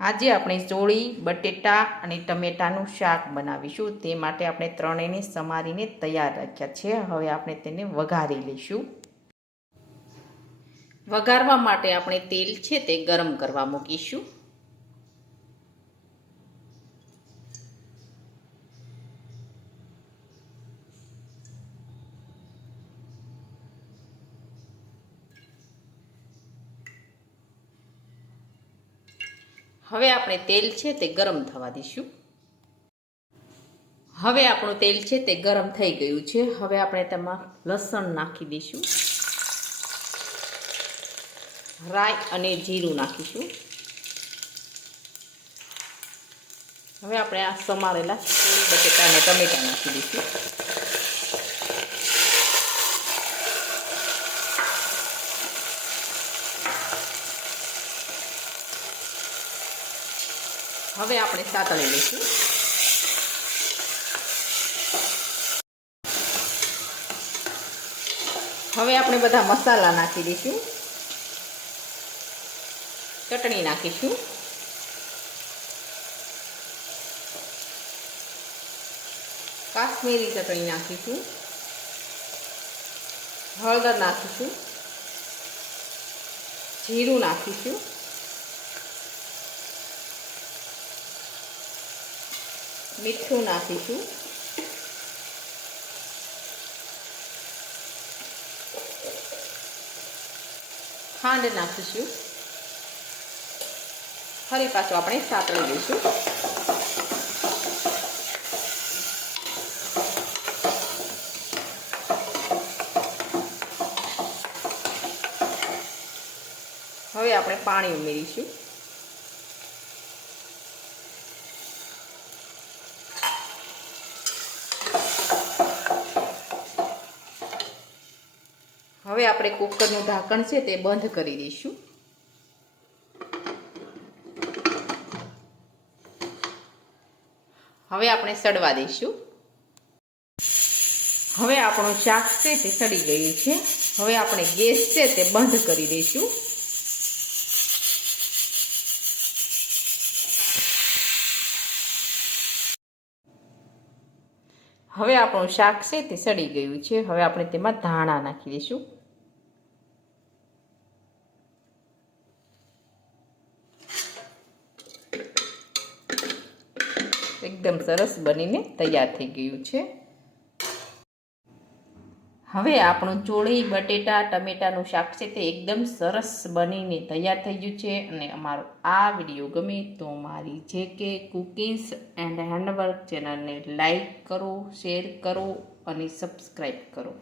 આજે આપણે ચોળી, બટેટા અને ટમેટાનું શાક બનાવીશું. તે માટે આપણે ત્રણેયને સમારીને તૈયાર રાખ્યા છે. હવે આપણે તેને વઘારી લઈશું. વઘારવા માટે આપણે તેલ છે તે ગરમ કરવા મૂકીશું. હવે આપણે તેલ છે તે ગરમ થવા દઈશું. હવે આપણું તેલ છે તે ગરમ થઈ ગયું છે. હવે આપણે તેમાં લસણ નાખી દઈશું. રાઈ અને જીરું નાખીશું. હવે આપણે આ સમારેલા બટેટા અને ટમેટા નાખી દઈશું. હવે આપણે સાતળી લઈશું. હવે આપણે બધા મસાલા નાખી દઈશું. ચટણી નાખીશું. કાશ્મીરી ચટણી નાખીશું. હળદર નાખીશું. જીરું નાખીશું. મીઠું નાખીશું. ખાંડ નાખીશું. ફરી પાછું આપણે સાતળી દઈશું હવે આપણે પાણી ઉમેરીશું. હવે આપણે કુકરનું ઢાંકણ છે તે બંધ કરી દઈશું. હવે આપણે સડવા દઈશું. હવે આપણું શાક છે તે સડી ગયું છે. હવે આપણે ગેસ છે તે બંધ કરી દઈશું. હવે આપણું શાક છે તે સડી ગયું છે. હવે આપણે તેમાં ધાણા નાખી દઈશું. એકદમ સરસ બનીને તૈયાર થઈ ગયું છે. હવે આપણું ચોળી, બટેટા, ટમેટાનું શાક છે તે એકદમ સરસ બનીને તૈયાર થઈ ગયું છે અને અમારો આ વીડિયો ગમે તો મારી જે કે કુકિંગ્સ એન્ડ હેન્ડવર્ક ચેનલને લાઈક કરો, શેર કરો અને સબસ્ક્રાઈબ કરો.